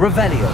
Revelio.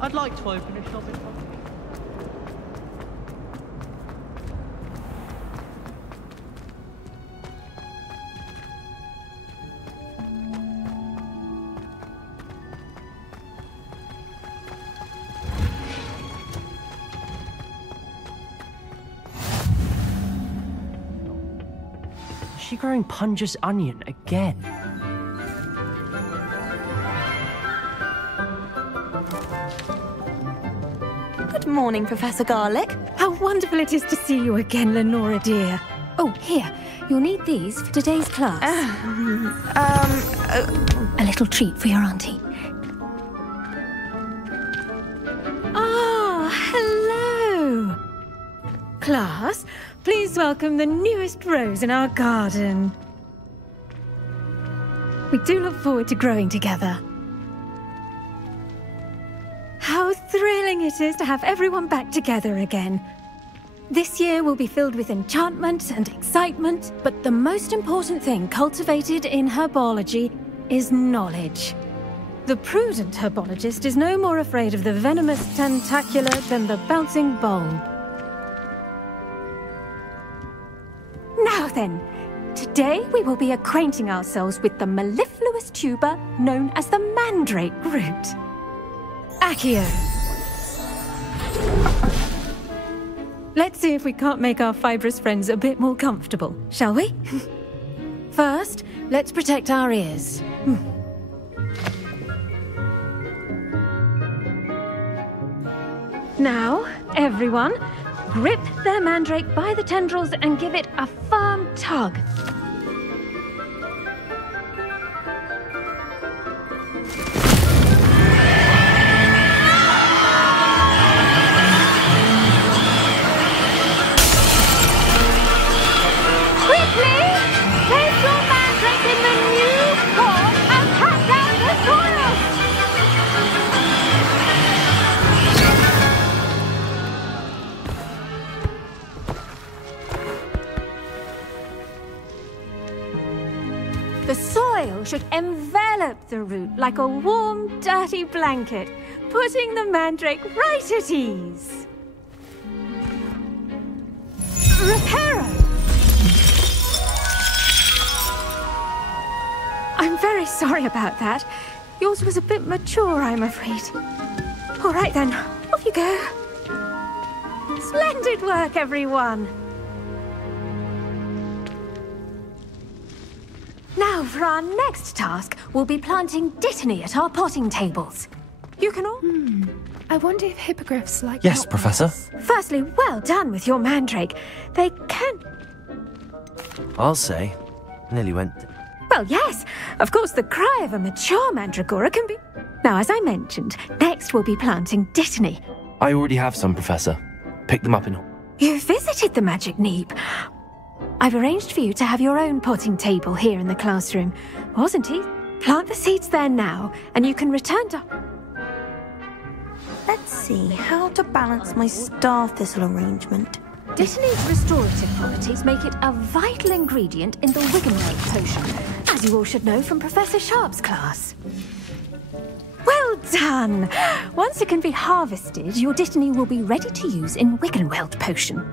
I'd like to open a shop in front of me. Is she growing Punja's onion again? Good morning, Professor Garlic. How wonderful it is to see you again, Lenora dear. Oh, here, you'll need these for today's class. A little treat for your auntie. Ah, hello. Class, please welcome the newest rose in our garden. We do look forward to growing together. How thrilling it is to have everyone back together again. This year will be filled with enchantment and excitement, but the most important thing cultivated in herbology is knowledge. The prudent herbologist is no more afraid of the venomous tentacula than the bouncing bulb. Now then, today we will be acquainting ourselves with the mellifluous tuber known as the mandrake root. Accio. Let's see if we can't make our fibrous friends a bit more comfortable, shall we? First, let's protect our ears. Now, everyone, grip their mandrake by the tendrils and give it a firm tug. The soil should envelop the root like a warm, dirty blanket, putting the mandrake right at ease. Reparo! I'm very sorry about that. Yours was a bit mature, I'm afraid. All right then, off you go. Splendid work, everyone. Now, for our next task, we'll be planting dittany at our potting tables. You can all... I wonder if hippogriffs like... Yes, Professor. Firstly, well done with your mandrake. They can... I'll say. Nearly went... Well, yes. Of course, the cry of a mature mandragora can be... Now, as I mentioned, next we'll be planting dittany. I already have some, Professor. Pick them up in... You visited the magic neep. I've arranged for you to have your own potting table here in the classroom. Wasn't he? Plant the seeds there now, and you can return to... Let's see how to balance my star thistle arrangement. Dittany's restorative properties make it a vital ingredient in the Wiggenweld potion, as you all should know from Professor Sharp's class. Well done! Once it can be harvested, your dittany will be ready to use in Wiggenweld potion.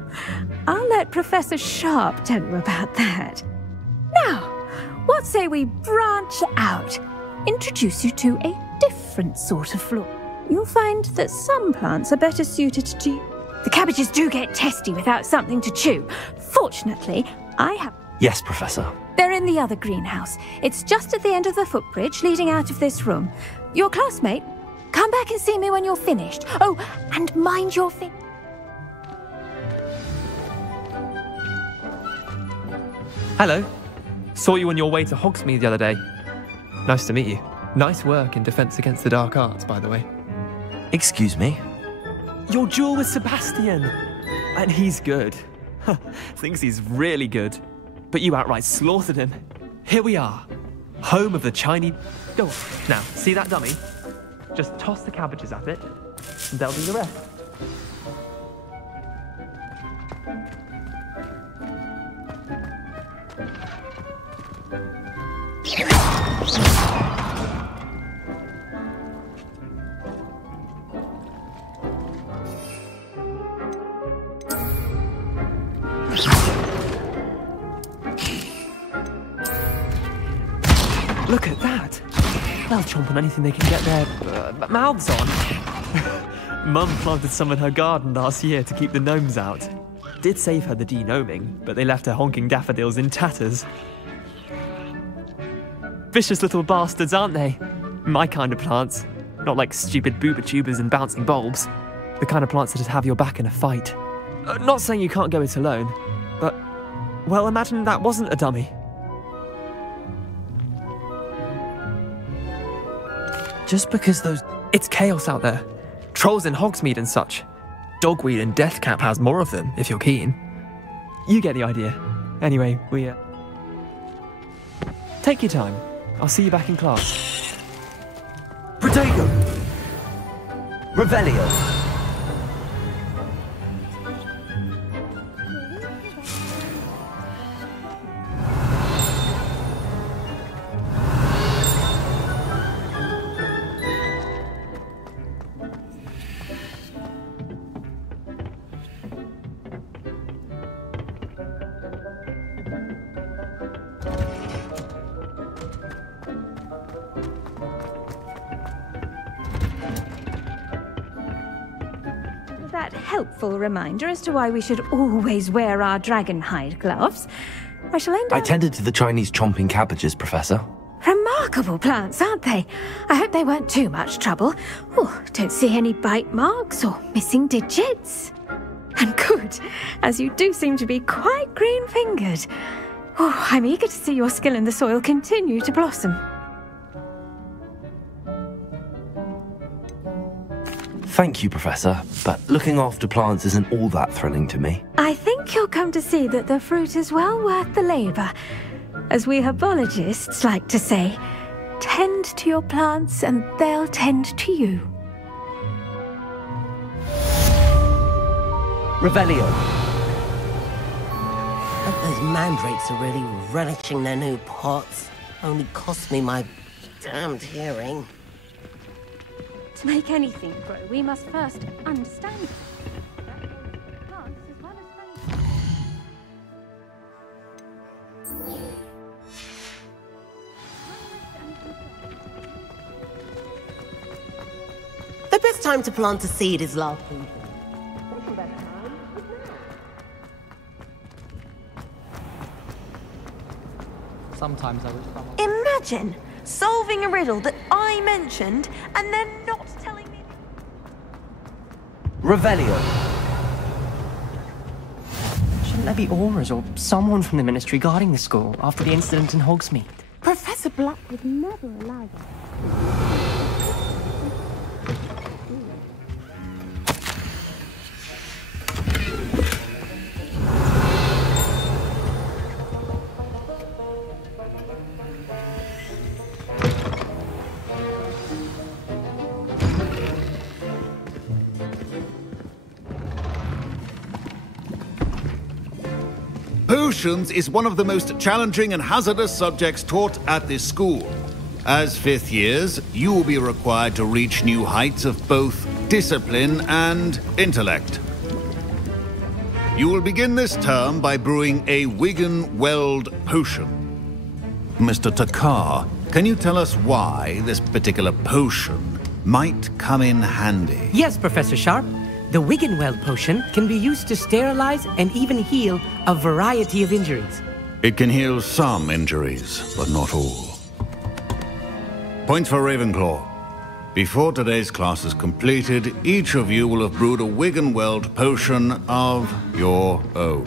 I'll let Professor Sharp tell you about that. Now, what say we branch out? Introduce you to a different sort of flora. You'll find that some plants are better suited to... The cabbages do get testy without something to chew. Fortunately, I have... Yes, Professor. They're in the other greenhouse. It's just at the end of the footbridge leading out of this room. Your classmate, Come back and see me when you're finished. Oh, and mind your Hello. Saw you on your way to Hogsmeade the other day. Nice to meet you. Nice work in Defense Against the Dark Arts, by the way. Excuse me? Your duel with Sebastian. And he's good. Thinks he's really good. But you outright slaughtered him. Here we are. Home of the Chinese... Go on. Now, see that dummy? Just toss the cabbages at it, and they'll do the rest. Look at that! They'll chomp on anything they can get their mouths on. Mum planted some in her garden last year to keep the gnomes out. Did save her the de-gnoming, but they left her honking daffodils in tatters. Vicious little bastards, aren't they? My kind of plants. Not like stupid booba tubers and bouncing bulbs. The kind of plants that'd have your back in a fight. Not saying you can't go it alone, but... well, imagine that wasn't a dummy. Just because those... It's chaos out there. Trolls in Hogsmeade and such. Dogweed and Deathcap has more of them, if you're keen. You get the idea. Anyway, we... Take your time. I'll see you back in class. Protego! Revelio! That helpful reminder as to why we should always wear our dragon hide gloves. I shall end up... I tended to the Chinese chomping cabbages, Professor. Remarkable plants, aren't they? I hope they weren't too much trouble. Oh, don't see any bite marks or missing digits. And good, as you do seem to be quite green-fingered. Oh, I'm eager to see your skill in the soil continue to blossom. Thank you, Professor, but looking after plants isn't all that thrilling to me. I think you'll come to see that the fruit is well worth the labour. As we herbologists like to say, tend to your plants and they'll tend to you. Revelio. But those mandrakes are really relishing their new pots. Only cost me my damned hearing. To make anything grow, we must first understand it. Plants as well as The best time to plant a seed is last season. Sometimes I wish someone... Imagine solving a riddle that I mentioned and then not telling me. Revelio. Shouldn't there be auras or someone from the ministry guarding the school after the incident in Hogsmeade? Professor Black would never allow that. Potions is one of the most challenging and hazardous subjects taught at this school. As fifth years, you will be required to reach new heights of both discipline and intellect. You will begin this term by brewing a Wigan-Weld potion. Mr. Takar, can you tell us why this particular potion might come in handy? Yes, Professor Sharp. The Wigan-Weld potion can be used to sterilize and even heal a variety of injuries. It can heal some injuries, but not all. Points for Ravenclaw. Before today's class is completed, each of you will have brewed a Wiggenweld potion of your own.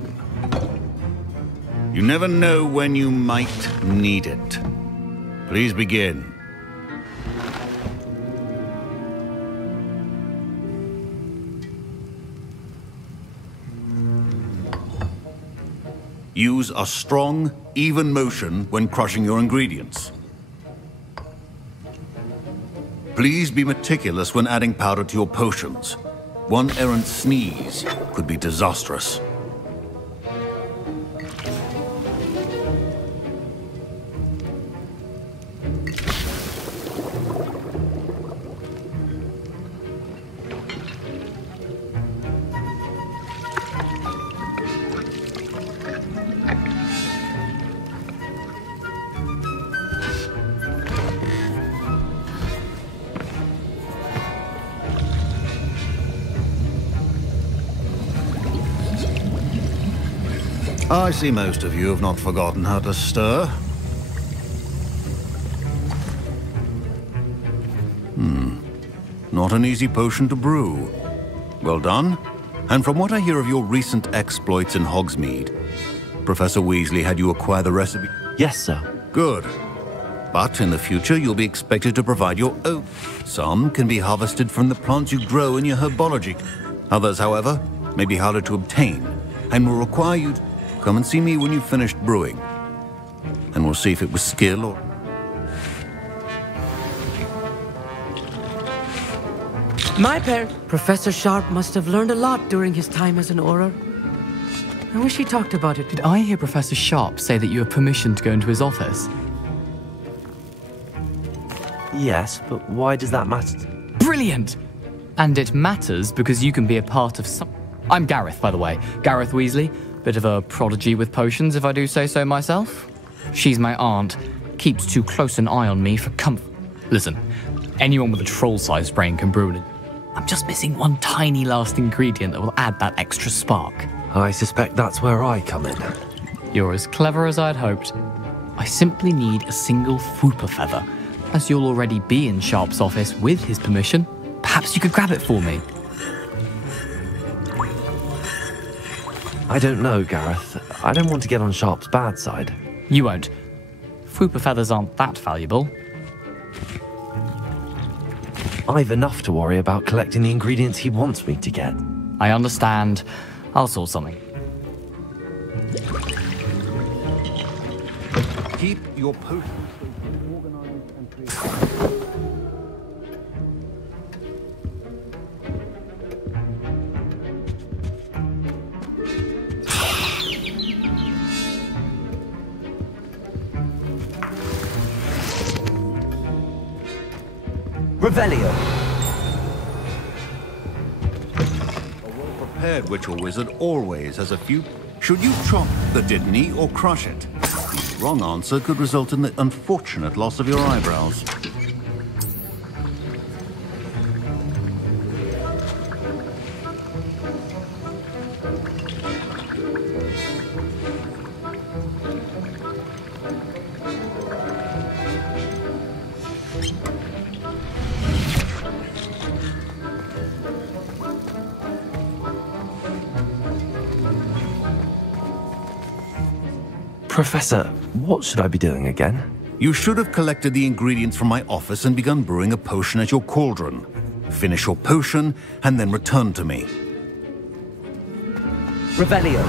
You never know when you might need it. Please begin. Use a strong, even motion when crushing your ingredients. Please be meticulous when adding powder to your potions. One errant sneeze could be disastrous. I see most of you have not forgotten how to stir. Not an easy potion to brew. Well done. And from what I hear of your recent exploits in Hogsmeade, Professor Weasley had you acquire the recipe? Yes, sir. Good. But in the future, you'll be expected to provide your own. Some can be harvested from the plants you grow in your herbology. Others, however, may be harder to obtain and will require you to come and see me when you've finished brewing. And we'll see if it was skill or... My parent, Professor Sharp, must have learned a lot during his time as an Auror. I wish he talked about it. Did I hear Professor Sharp say that you have permission to go into his office? Yes, but why does that matter? Brilliant! And it matters because you can be a part of some... I'm Gareth, by the way. Gareth Weasley. Bit of a prodigy with potions, if I do say so myself. She's my aunt. Keeps too close an eye on me for comfort. Listen, anyone with a troll-sized brain can brew it. I'm just missing one tiny last ingredient that will add that extra spark. I suspect that's where I come in. You're as clever as I'd hoped. I simply need a single Fwooper feather. As you'll already be in Sharp's office with his permission, perhaps you could grab it for me. I don't know, Gareth. I don't want to get on Sharp's bad side. You won't. Fwooper feathers aren't that valuable. I've enough to worry about collecting the ingredients he wants me to get. I understand. I'll sort something. Keep your potions organized and creative. Revelio. A well-prepared witch or wizard always has a few... Should you chop the Didney or crush it? The wrong answer could result in the unfortunate loss of your eyebrows. Professor, what should I be doing again? You should have collected the ingredients from my office and begun brewing a potion at your cauldron. Finish your potion and then return to me. Revelio.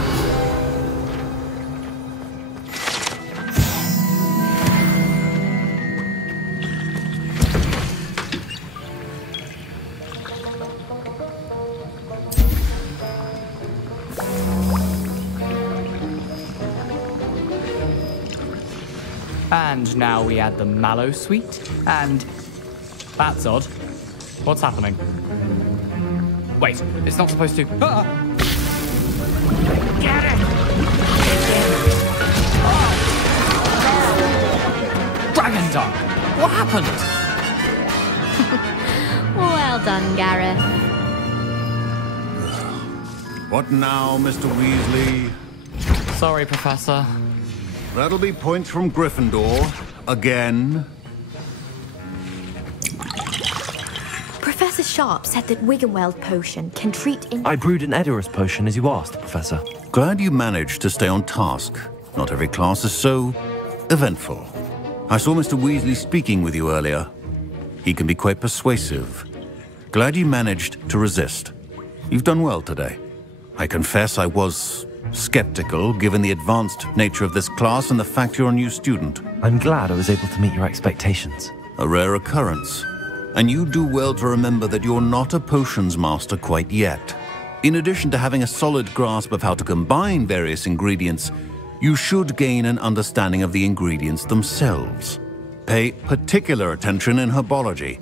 And now we add the mallow sweet, and... That's odd. What's happening? Wait, it's not supposed to... Ah! Get it! Oh! Dragon Dog! What happened? Well done, Gareth. What now, Mr. Weasley? Sorry, Professor. That'll be points from Gryffindor. Again. Professor Sharp said that Wiggenweld potion can treat I brewed an Edior's potion as you asked, Professor. Glad you managed to stay on task. Not every class is so eventful. I saw Mr. Weasley speaking with you earlier. He can be quite persuasive. Glad you managed to resist. You've done well today. I confess I was skeptical, given the advanced nature of this class and the fact you're a new student. I'm glad I was able to meet your expectations. A rare occurrence. And you do well to remember that you're not a potions master quite yet. In addition to having a solid grasp of how to combine various ingredients, you should gain an understanding of the ingredients themselves. Pay particular attention in herbology.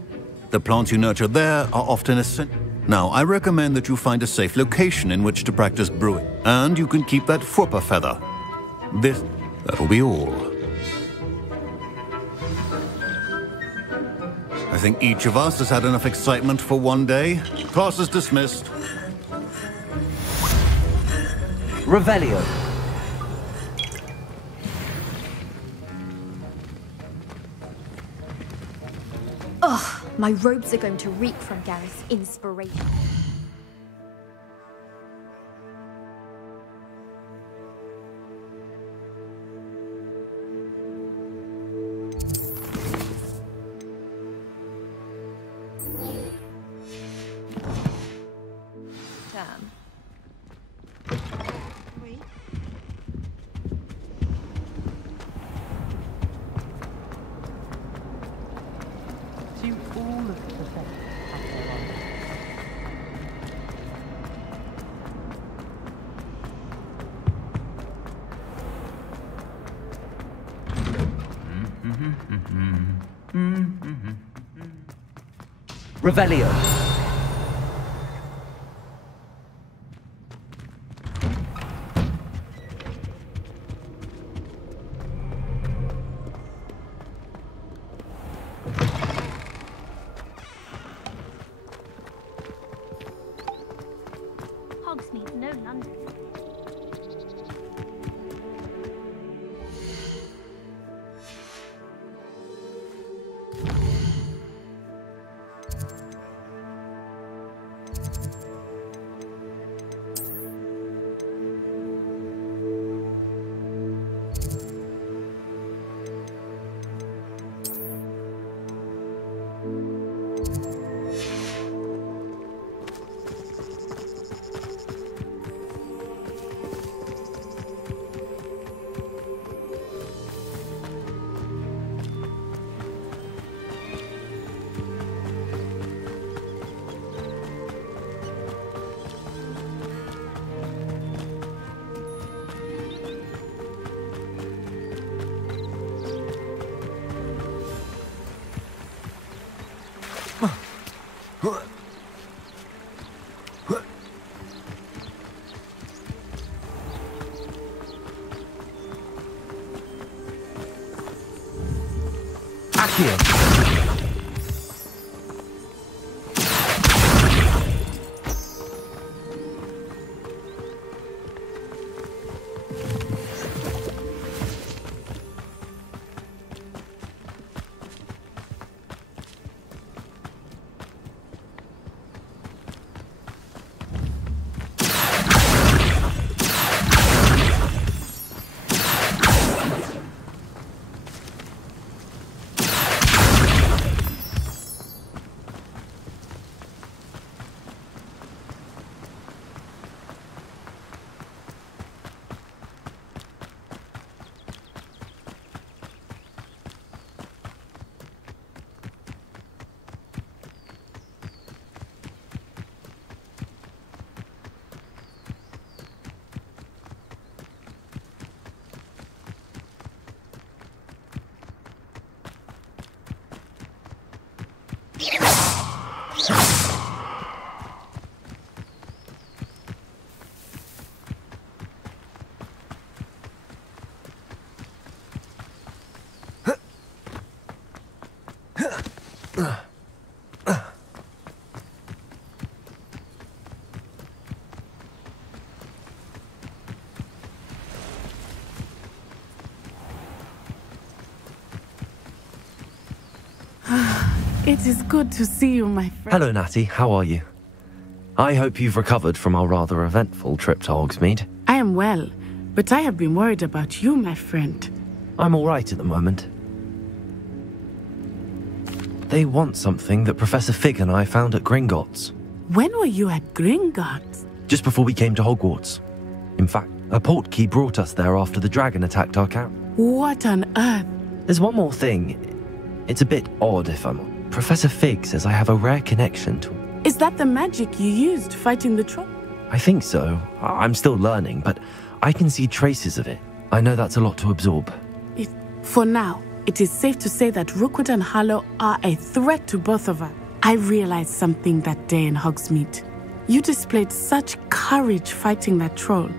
The plants you nurture there are often essential. Now, I recommend that you find a safe location in which to practice brewing. And you can keep that Fwooper feather. That'll be all. I think each of us has had enough excitement for one day. Class is dismissed. Revelio. Ugh, my robes are going to reek from Gareth's inspiration. Revelio. Hogsmeade, no London. Accio. It is good to see you, my friend. Hello, Natty. How are you? I hope you've recovered from our rather eventful trip to Hogsmeade. I am well, but I have been worried about you, my friend. I'm all right at the moment. They want something that Professor Fig and I found at Gringotts. When were you at Gringotts? Just before we came to Hogwarts. In fact, a portkey brought us there after the dragon attacked our camp. What on earth? There's one more thing. It's a bit odd if I'm... Professor Fig says I have a rare connection to... Is that the magic you used fighting the troll? I think so. I'm still learning, but I can see traces of it. I know that's a lot to absorb. For now, it is safe to say that Rookwood and Harlow are a threat to both of us. I realized something that day in Hogsmeade. You displayed such courage fighting that troll.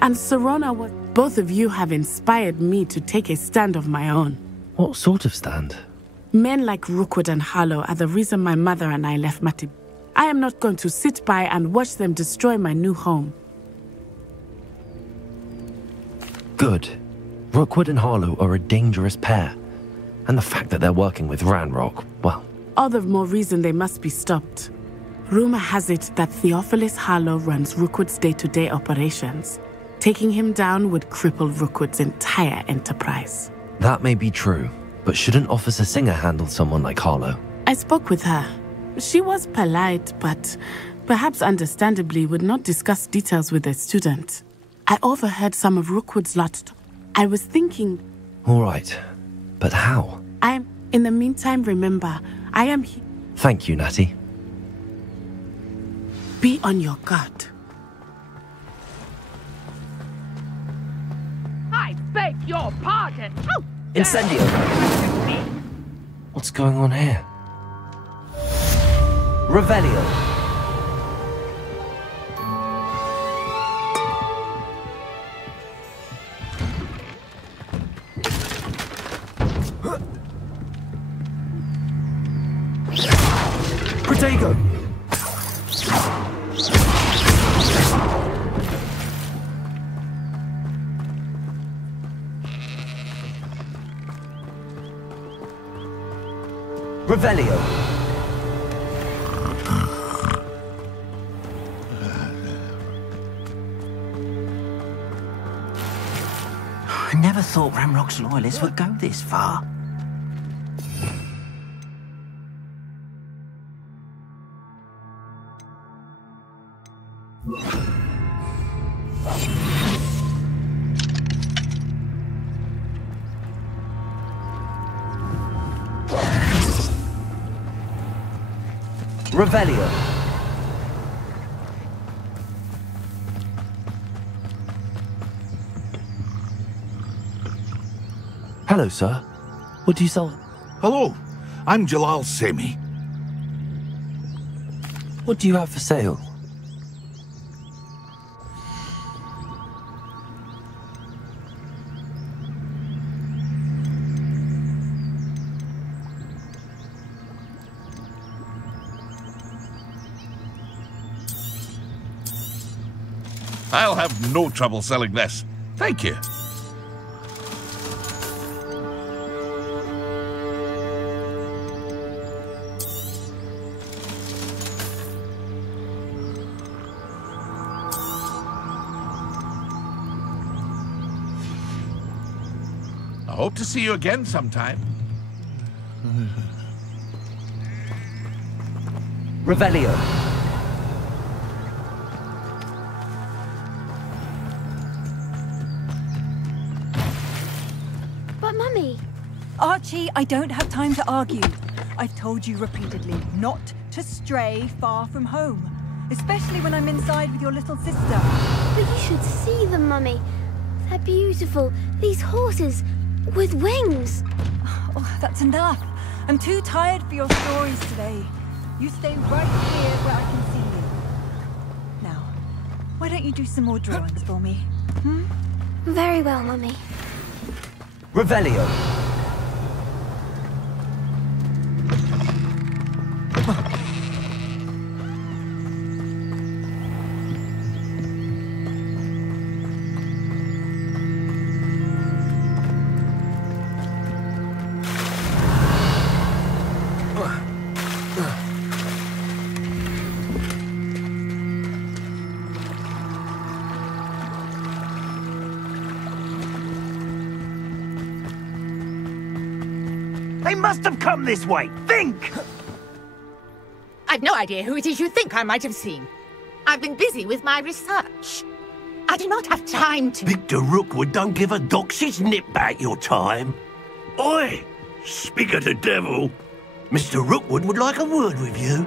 And Serona was... Both of you have inspired me to take a stand of my own. What sort of stand? Men like Rookwood and Harlow are the reason my mother and I left Matib. I am not going to sit by and watch them destroy my new home. Good. Rookwood and Harlow are a dangerous pair. And the fact that they're working with Ranrock, well... All the more reason they must be stopped. Rumor has it that Theophilus Harlow runs Rookwood's day-to-day operations. Taking him down would cripple Rookwood's entire enterprise. That may be true, but shouldn't Officer Singer handle someone like Harlow? I spoke with her. She was polite, but perhaps understandably would not discuss details with a student. I overheard some of Rookwood's lot. I was thinking... All right, but how? In the meantime, remember, I am here. Thank you, Natty. Be on your guard. I beg your pardon. Oh, Incendio! What's going on here? Revelio! Protego! Revelio! I never thought Ranrock's loyalists would go this far. Revelio. Hello, sir. What do you sell? Hello, I'm Jalal Semi. What do you have for sale? I'll have no trouble selling this. Thank you. I hope to see you again sometime. Revelio. But Mummy... Archie, I don't have time to argue. I've told you repeatedly not to stray far from home, especially when I'm inside with your little sister. But you should see them, Mummy. They're beautiful. These horses with wings. Oh, that's enough. I'm too tired for your stories today. You stay right here where I can see you. Now, why don't you do some more drawings for me? Hmm? Very well, Mummy. Revelio. They must have come this way. Think! I've no idea who it is you think I might have seen. I've been busy with my research. I do not have time to... Victor Rookwood don't give a doxy's nip back your time. Oi! Speak of the devil. Mr. Rookwood would like a word with you.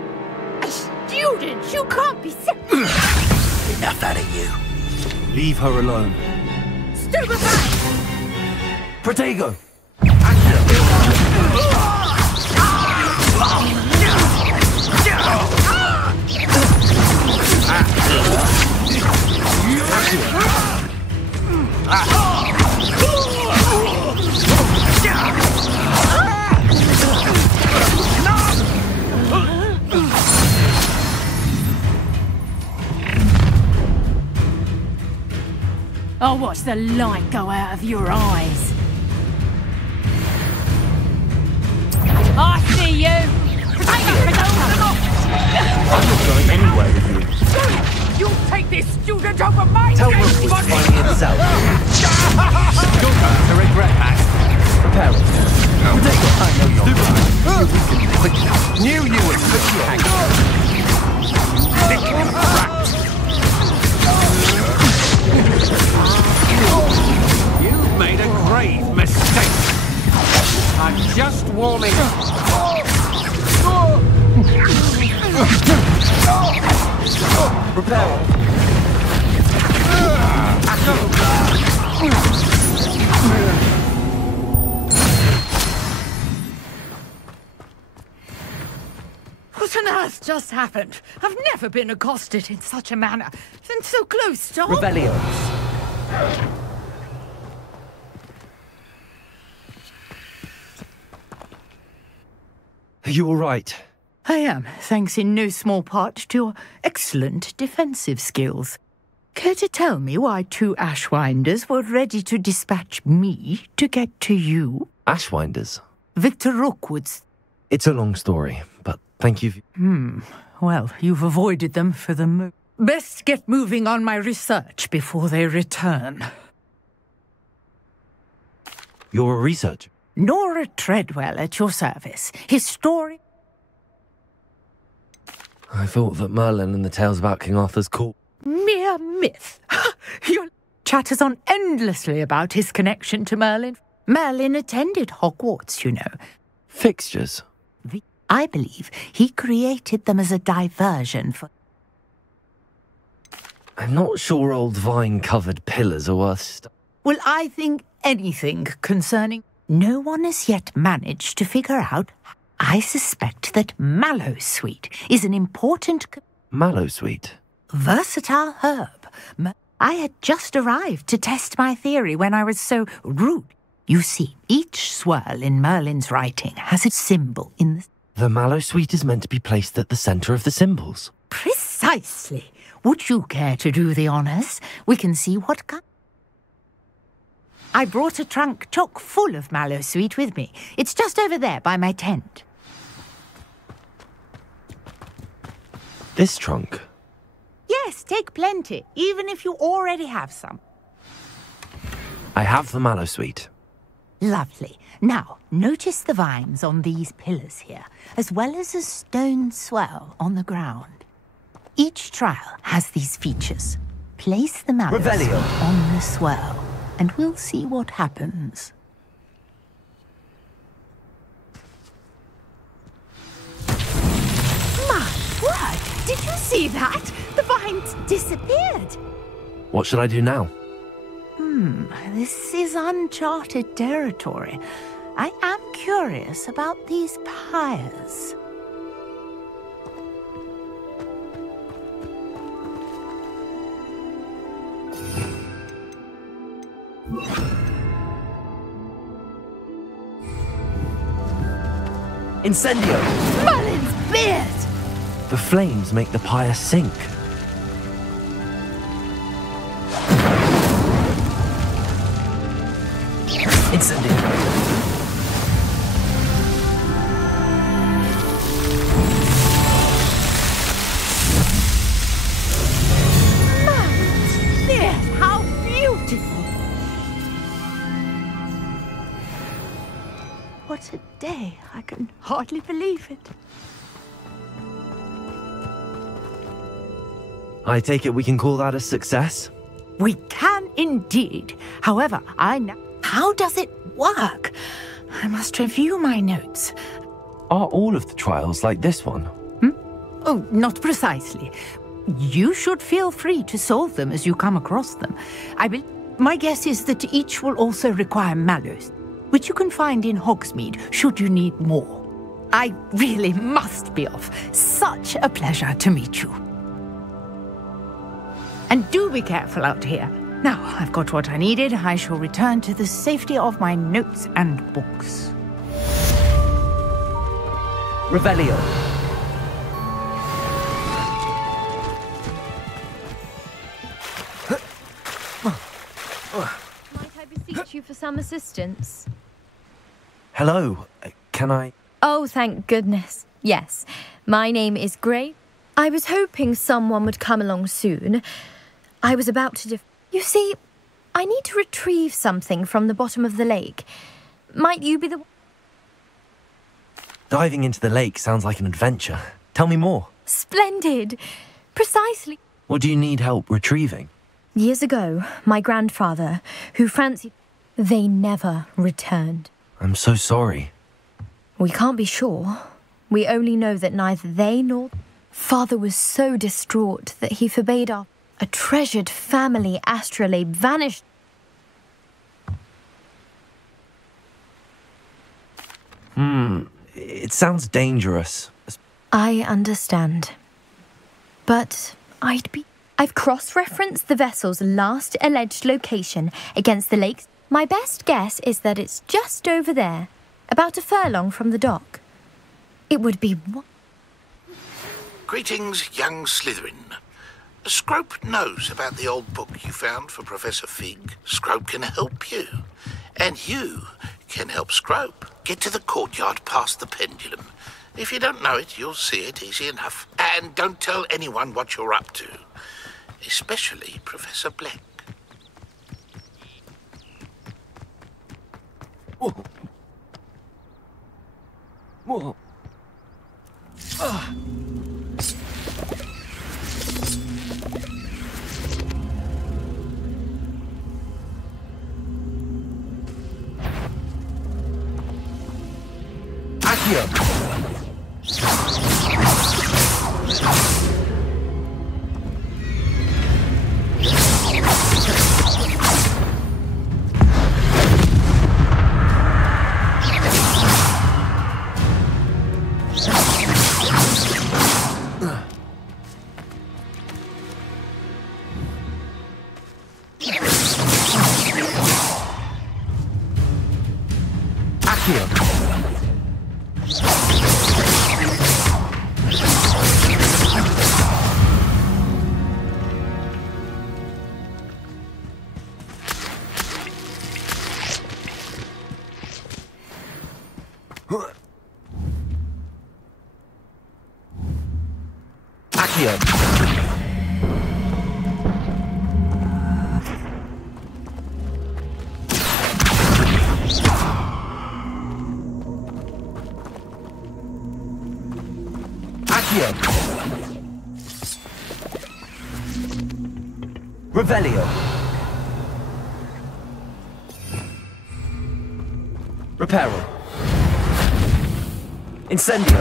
A student? You can't be sick. Enough out of you. Leave her alone. Stupefy! Protego! I'll watch the light go out of your eyes. I see you! I'm not going anywhere with you. You'll take this student over my Tell dead Rookwood to body! find me himself. You're going to regret that. Prepare it. I know you're right. Knew you would put your hand. Thick and cracked. You've made a grave mistake. I'm just warming up. Prepare it. What on earth just happened? I've never been accosted in such a manner. And so close to... Rebellions. Are you all right? I am, thanks in no small part to your excellent defensive skills. Care to tell me why 2 Ashwinders were ready to dispatch me to get to you? Ashwinders? Victor Rookwood's. It's a long story, but thank you. Well, you've avoided them for the moment. Best get moving on my research before they return. You're a researcher? Nora Treadwell at your service. Historian. I thought that Merlin and the tales about King Arthur's court. Mere myth. Your chatters on endlessly about his connection to Merlin. Merlin attended Hogwarts, you know. Fixtures? I believe he created them as a diversion for... I'm not sure old vine-covered pillars are worth Well, I think anything concerning... No one has yet managed to figure out... I suspect that Mallowsweet is an important... Mallowsweet? Versatile herb. I had just arrived to test my theory when I was so rude. You see, each swirl in Merlin's writing has a symbol in the... The Mallowsweet is meant to be placed at the centre of the symbols. Precisely. Would you care to do the honours? We can see what comes. I brought a trunk chock full of Mallowsweet with me. It's just over there by my tent. This trunk? Yes, take plenty, even if you already have some. I have the Mallowsweet. Lovely. Now, notice the vines on these pillars here, as well as a stone swell on the ground. Each trial has these features. Place the Mallowsweet on the swell, and we'll see what happens. My word! Did you see that? The vines disappeared. What should I do now? This is uncharted territory. I am curious about these pyres. Incendio! Merlin's beard! The flames make the pyre sink. Incendio! Merlin's beard! How beautiful! What a day. I can hardly believe it. I take it we can call that a success? We can indeed. However, I know. How does it work? I must review my notes. Are all of the trials like this one? Oh, not precisely. You should feel free to solve them as you come across them. My guess is that each will also require malus, which you can find in Hogsmeade should you need more. I really must be off. Such a pleasure to meet you. And do be careful out here. Now, I've got what I needed. I shall return to the safety of my notes and books. Revelio. Might I beseech you for some assistance? Hello, can I? Oh, thank goodness. Yes, my name is Gray. I was hoping someone would come along soon. I was about to You see, I need to retrieve something from the bottom of the lake. Might you be the... Diving into the lake sounds like an adventure. Tell me more. Splendid! Precisely. What do you need help retrieving? Years ago, my grandfather, who fancied... They never returned. I'm so sorry. We can't be sure. We only know that neither they nor... Father was so distraught that he forbade our... A treasured family astrolabe vanished. It sounds dangerous. I understand. But I've cross-referenced the vessel's last alleged location against the lakes. My best guess is that it's just over there, about a furlong from the dock. It would be... Greetings, young Slytherin. Scrope knows about the old book you found for Professor Fig. Scrope can help you. And you can help Scrope. Get to the courtyard past the pendulum. If you don't know it, you'll see it easy enough. And don't tell anyone what you're up to. Especially Professor Black. Whoa. Whoa. Revelio. Reparo. Incendio.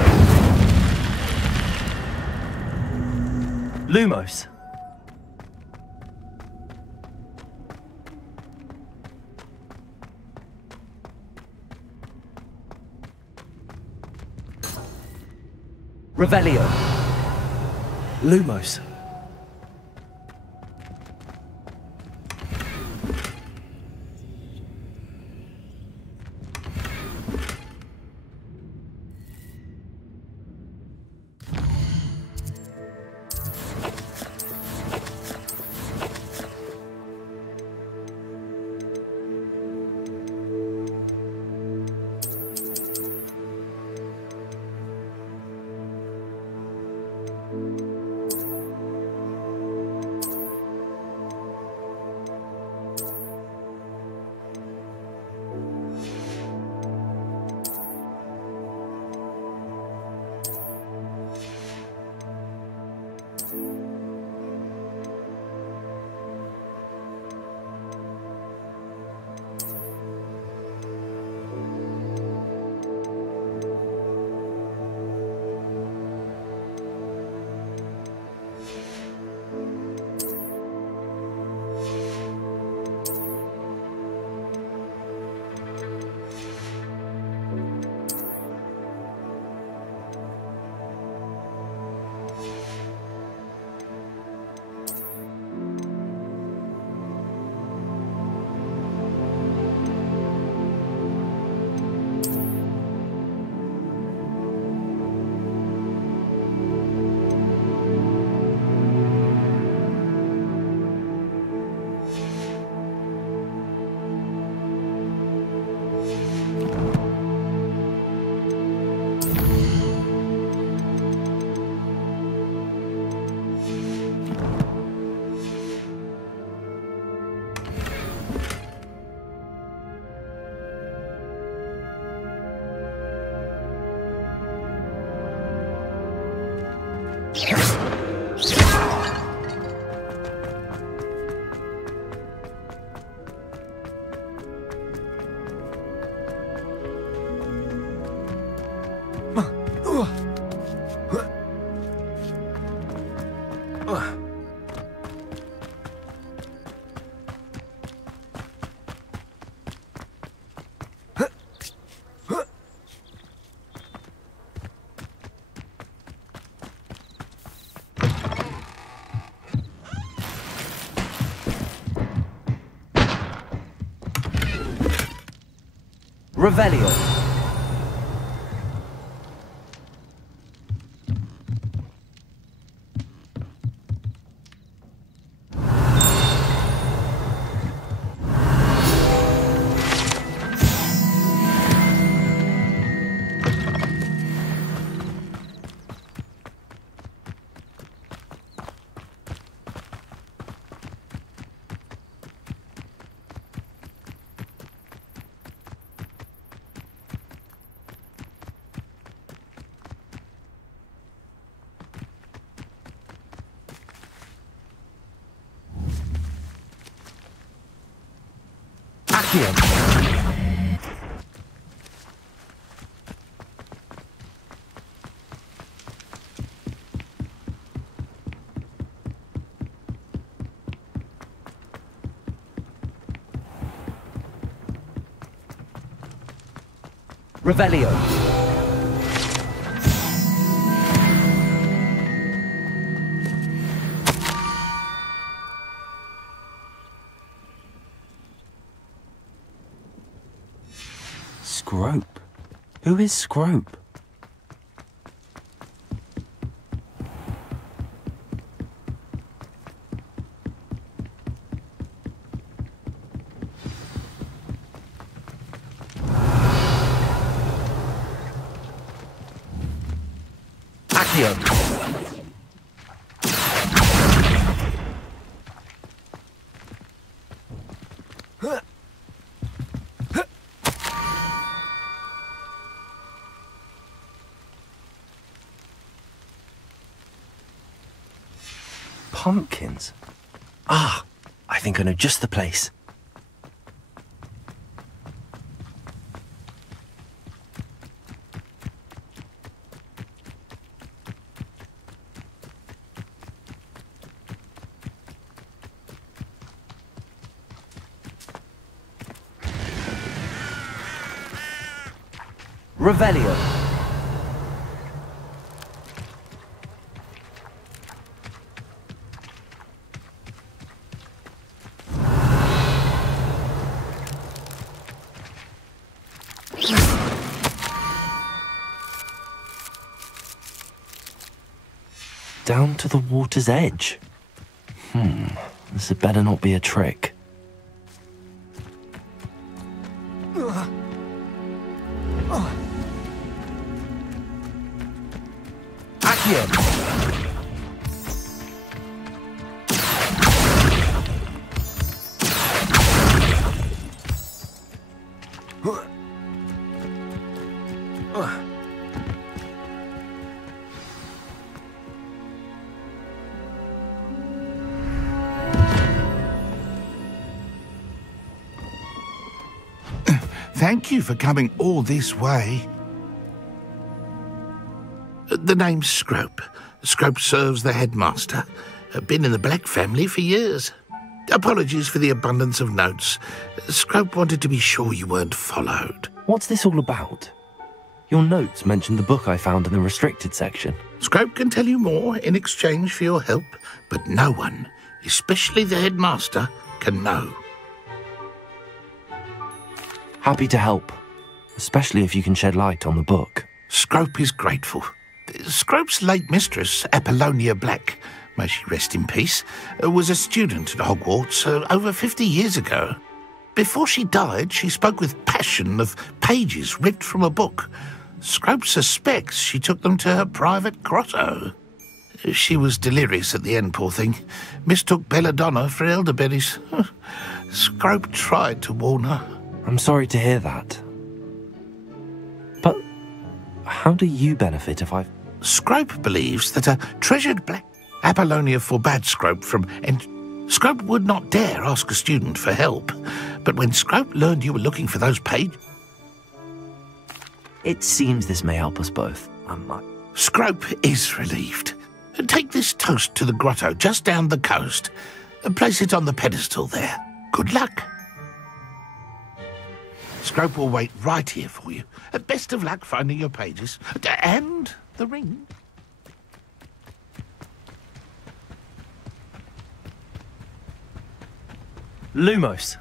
Lumos. Revelio. Lumos. Revelio. Accio. Revelio. Scrope? Who is Scrope? Accio. Pumpkins? Ah, I think I know just the place. Revelio. Down to the water's edge. This had better not be a trick. Accio. Thank you for coming all this way. The name's Scrope. Scrope serves the headmaster. Been in the Black family for years. Apologies for the abundance of notes. Scrope wanted to be sure you weren't followed. What's this all about? Your notes mentioned the book I found in the restricted section. Scrope can tell you more in exchange for your help, but no one, especially the headmaster, can know. Happy to help, especially if you can shed light on the book. Scrope is grateful. Scrope's late mistress, Apollonia Black, may she rest in peace, was a student at Hogwarts over 50 years ago. Before she died, she spoke with passion of pages ripped from a book. Scrope suspects she took them to her private grotto. She was delirious at the end, poor thing. Mistook belladonna for elderberries. Scrope tried to warn her. I'm sorry to hear that. But how do you benefit if I... Scrope believes that a treasured black... Apollonia forbade Scrope from... Scrope would not dare ask a student for help. But when Scrope learned you were looking for those pages... It seems this may help us both. Scrope is relieved. Take this toast to the grotto just down the coast. Place it on the pedestal there. Good luck. Scrope will wait right here for you. Best of luck finding your pages. And the ring. Lumos.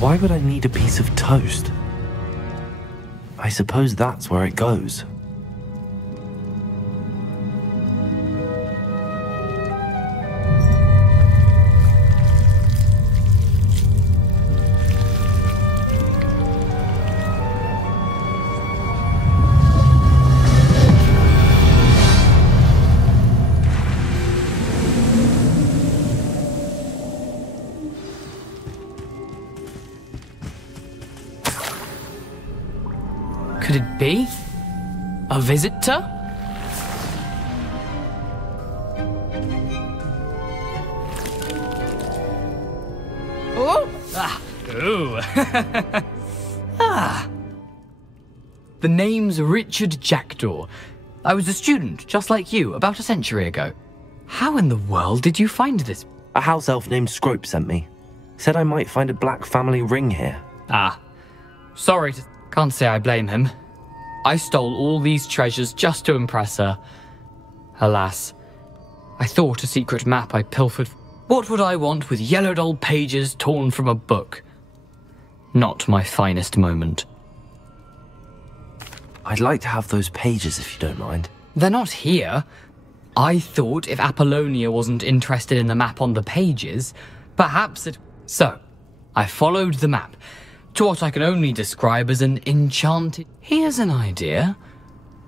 Why would I need a piece of toast? I suppose that's where it goes. Could it be? A visitor? Oh! Ah! Ooh! Ah! The name's Richard Jackdaw. I was a student, just like you, about a century ago. How in the world did you find this? A house elf named Scrope sent me. Said I might find a black family ring here. Ah. Sorry to... Can't say I blame him. I stole all these treasures just to impress her. Alas, I thought a secret map I pilfered. What would I want with yellowed old pages torn from a book? Not my finest moment. I'd like to have those pages if you don't mind. They're not here. I thought if Apollonia wasn't interested in the map on the pages, perhaps it... So, I followed the map to what I can only describe as an enchanted... Here's an idea.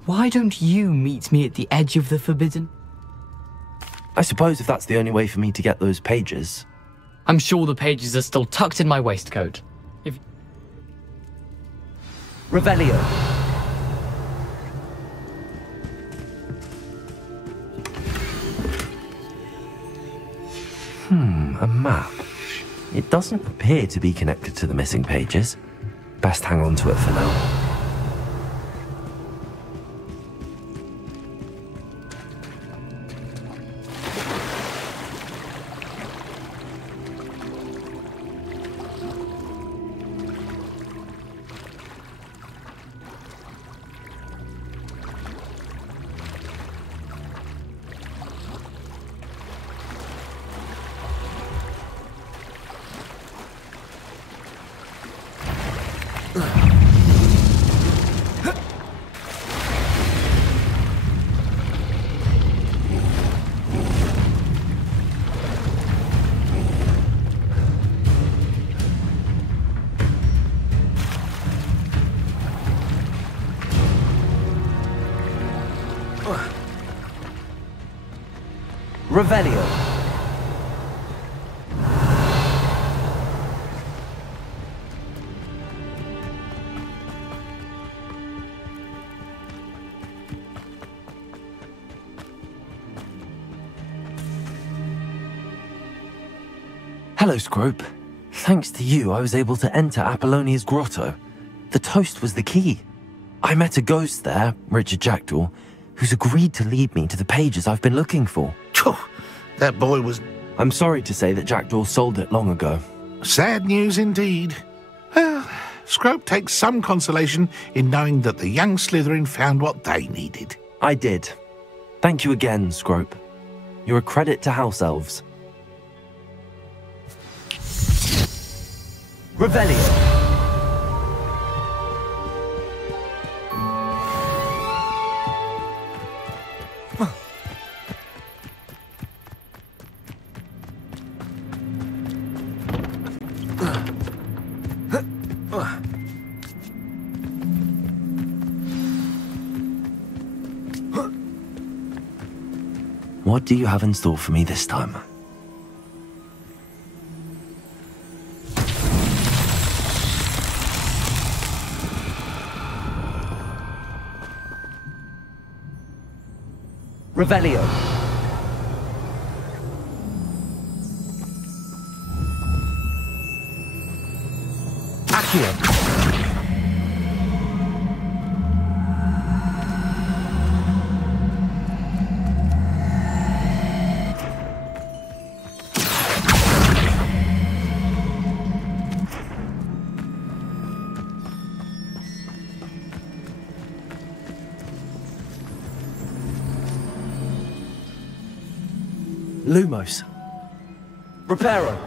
Why don't you meet me at the edge of the forbidden... I suppose if that's the only way for me to get those pages... I'm sure the pages are still tucked in my waistcoat. If... Revelio. A map. It doesn't appear to be connected to the missing pages. Best hang on to it for now. Revelio. Hello, Scrope. Thanks to you, I was able to enter Apollonia's grotto. The toast was the key. I met a ghost there, Richard Jackdaw, who's agreed to lead me to the pages I've been looking for. That boy was... I'm sorry to say that Jackdaw sold it long ago. Sad news indeed. Well, Scrope takes some consolation in knowing that the young Slytherin found what they needed. I did. Thank you again, Scrope. You're a credit to House Elves. Revelio. What do you have in store for me this time? Revelio. Accio. Lumos. Reparo.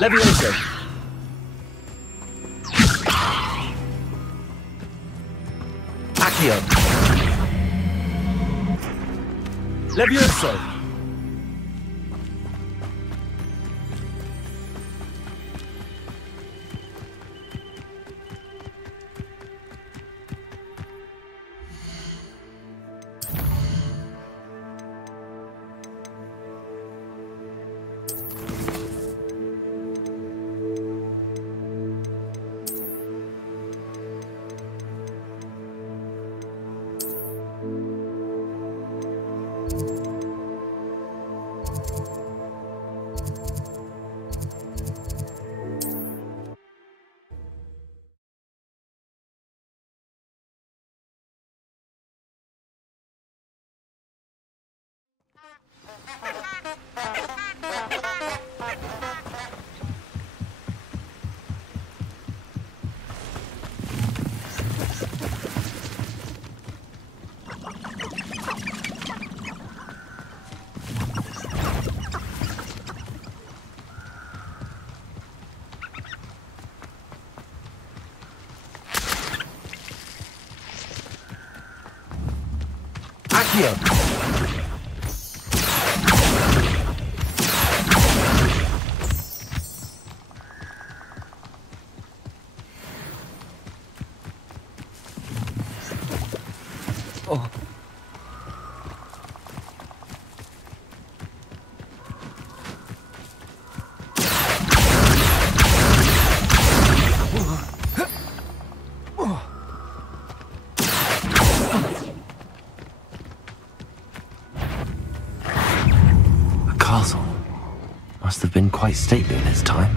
Levioso. Accio. Levioso. castle. Must have been quite stately in its time.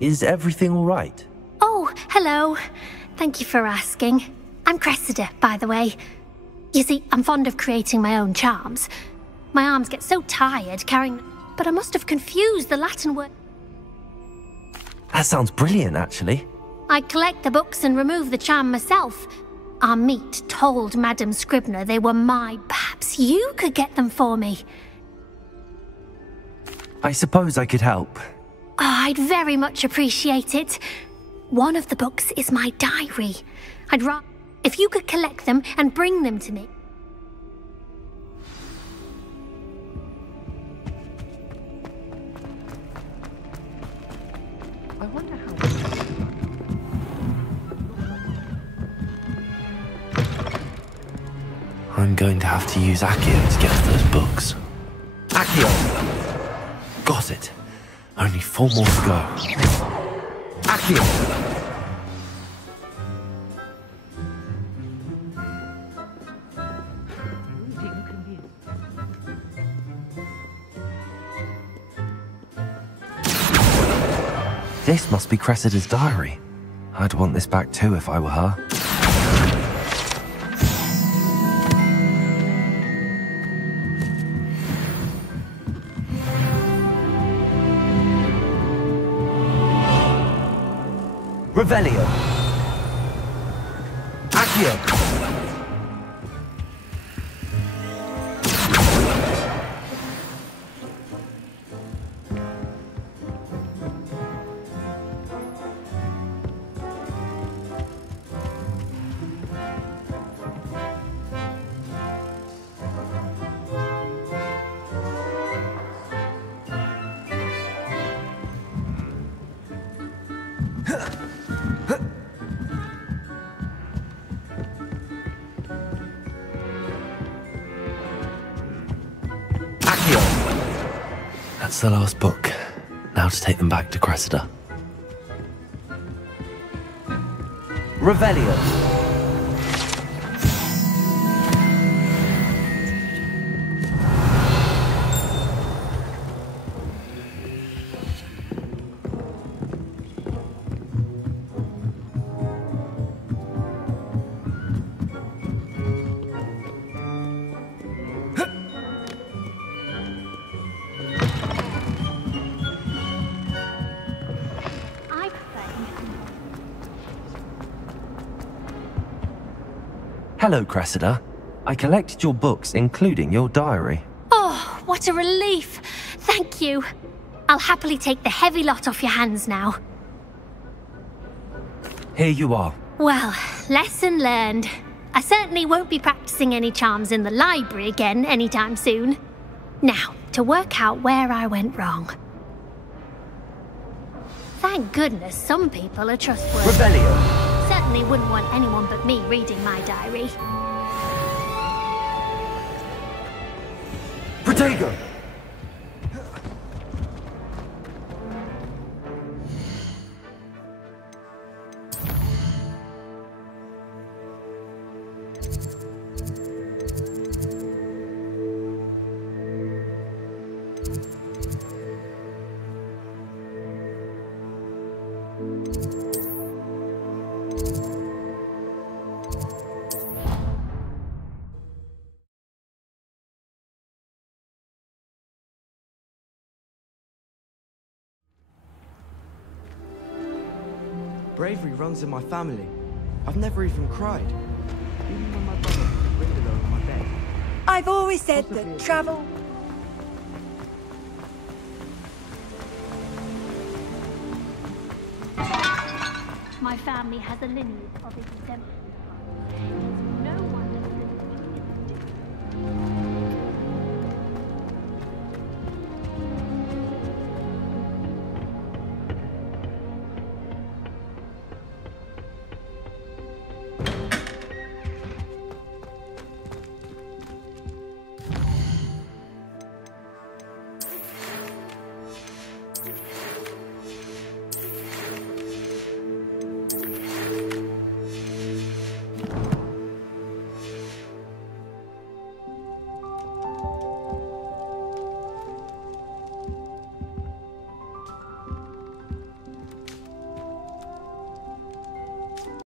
Is everything all right? Oh, hello. Thank you for asking. I'm Cressida, by the way. You see, I'm fond of creating my own charms. My arms get so tired carrying... But I must have confused the Latin word. That sounds brilliant, actually. I collect the books and remove the charm myself. Our meet told Madame Scribner they were mine. Perhaps you could get them for me. I suppose I could help. Oh, I'd very much appreciate it. One of the books is my diary. I'd rather... If you could collect them and bring them to me. I wonder how... I'm going to have to use Accio to get to those books. Accio! Got it. Only 4 more to go. Accio! This must be Cressida's diary. I'd want this back too if I were her. Revelio. Accio. That's the last book. Now to take them back to Cressida. Revelio. Hello, Cressida. I collected your books, including your diary. Oh, what a relief. Thank you. I'll happily take the heavy lot off your hands now. Here you are. Well, lesson learned. I certainly won't be practicing any charms in the library again anytime soon. Now, to work out where I went wrong. Thank goodness some people are trustworthy. Revelio. Certainly wouldn't want anyone but me reading my diary. Protego! Bravery runs in my family. I've never even cried. Even when my brother put a window over my bed. I've always said that travel... My family has a lineage of exemplary.